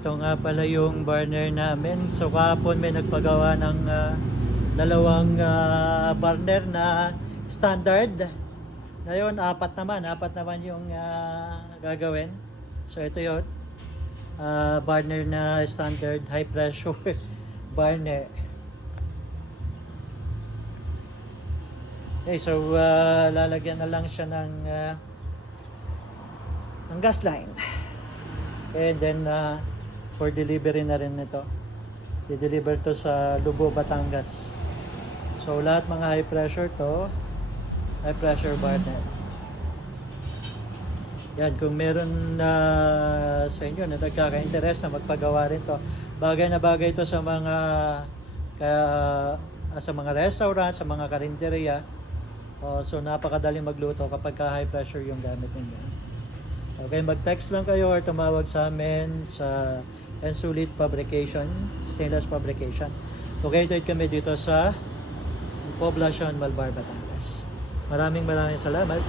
Ito nga pala yung burner namin. So kahapon may nagpagawa ng dalawang burner na standard. Ngayon, apat naman yung gagawin. So ito yun, burner na standard high pressure burner. Okay, so lalagyan na lang siya ng gas line. And then for delivery na rin ito. I-deliver to sa Lubo, Batangas. So lahat mga high pressure to, high pressure burner. Yan, kung meron sa inyo na nagkaka-interest na magpagawa rin to, bagay na bagay to sa mga restaurant, sa mga karinderya. So napakadaling magluto kapag high pressure yung gamit ninyo. Okay, mag-text lang kayo or tumawag sa amin sa Ensulit Fabrication, Stainless Fabrication. Located kami dito sa Poblacion, Malvar, Batangas. Maraming salamat.